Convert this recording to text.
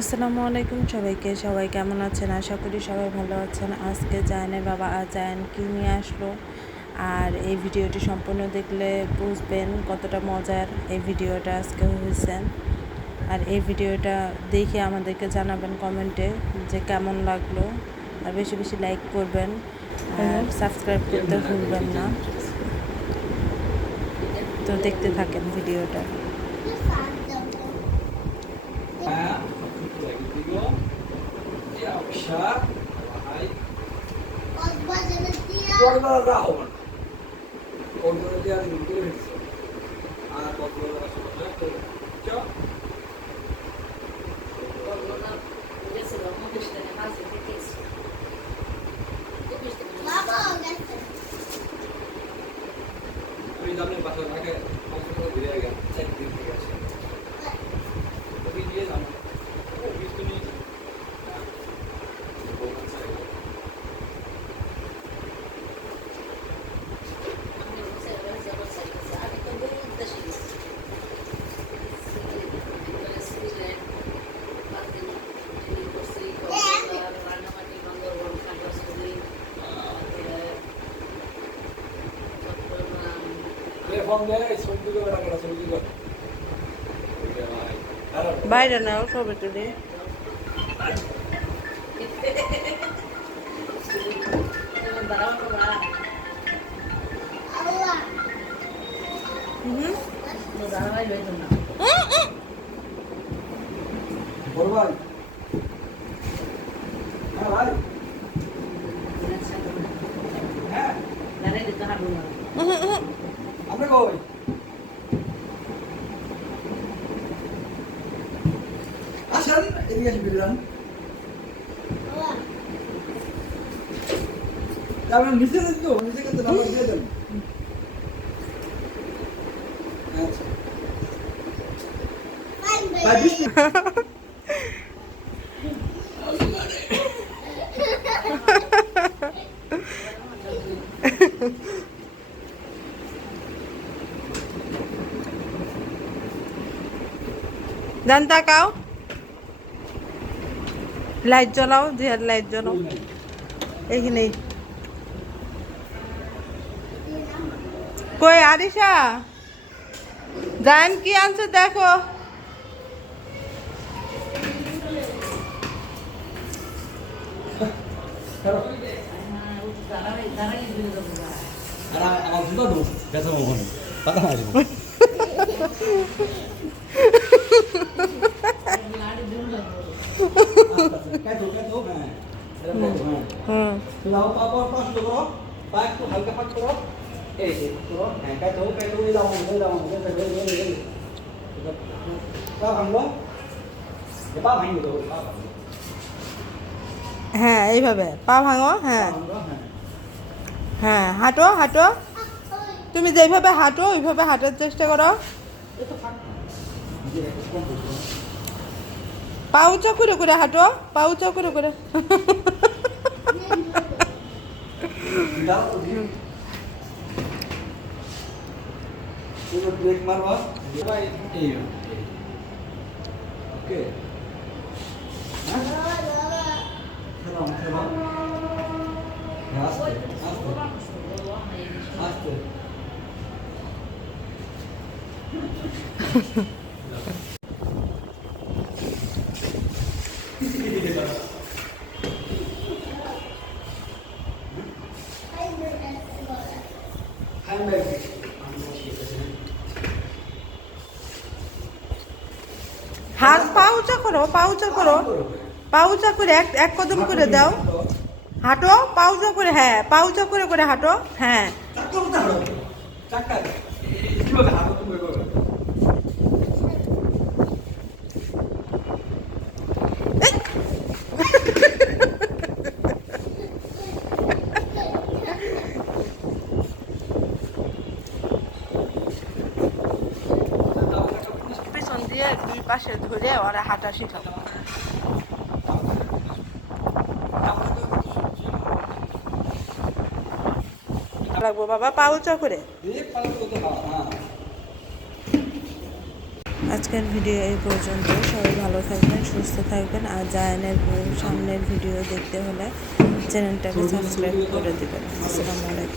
আসসালামু আলাইকুম সবাইকে। সবাই কেমন আছেন? আশা করি সবাই ভালো আছেন। আজকে জায়ানের বাবা জায়ান কি নিয়ে আসলো, আর এই ভিডিওটি সম্পূর্ণ দেখলে বুঝবেন কতটা মজার এই ভিডিওটা আজকে হয়েছে। আর এই ভিডিওটা দেখে আমাদেরকে জানাবেন কমেন্টে যে কেমন লাগলো, আর বেশি বেশি লাইক করবেন আর সাবস্ক্রাইব করতে ভুলবেন না। তো দেখতে থাকেন ভিডিওটা। বাইরে নাও সবে তুলি আমরা কই আসেন এদিকে এসে বেরোন যাবেন নিচে তো নিচে কিন্তু নাম্বার দিয়ে দেন। আচ্ছা ভাই বিশ জান তাকাও, লাইট জ্বলাও, জিহাদ লাইট জ্বলাও এইখানে। কই আরিশা, জান কি আনছে দেখো। আমার জুতা দো গেছে ওখানে টাকা আসবে কাটো কাটো হ্যাঁ হুম লাও পাপা পাস করো পা একটু হালকা পাস করো এই যে করো হ্যাঁ কাটো কাটো নিয়ে দাও পা ভাঙলো পা ভাঙলো তো পা ভাঙলো হ্যাঁ এইভাবে পা ভাঙো। হ্যাঁ হ্যাঁ হাঁটো হাঁটো, তুমি যেভাবে হাঁটো ওইভাবে হাঁটার চেষ্টা করো। পা উঁচা করে করে হাঁটো, পা উঁচা করে করে। ব্রেক মারবা এই ওকে খেলাম খেলাম আস্তে আস্তে আস্তে হাত পা উঁচা করো, পা উঁচা করো, পা উঁচা করে এক এক কদম করে দাও। হাঁটো পা উঁচা করে, হ্যাঁ পা উঁচা করে করে হাঁটো। হ্যাঁ পিছন দিয়ে দুই পাশে ধরে ওরা হাঁটা শিখাবো। লাগবো বাবা, পা উঁচা করে। আজকের ভিডিও এই পর্যন্ত। সবাই ভালো থাকবেন, সুস্থ থাকবেন। আর জায়ানের সামনের ভিডিও দেখতে হলে চ্যানেলটাকে সাবস্ক্রাইব করে দেবেন। আসসালামু আলাইকুম।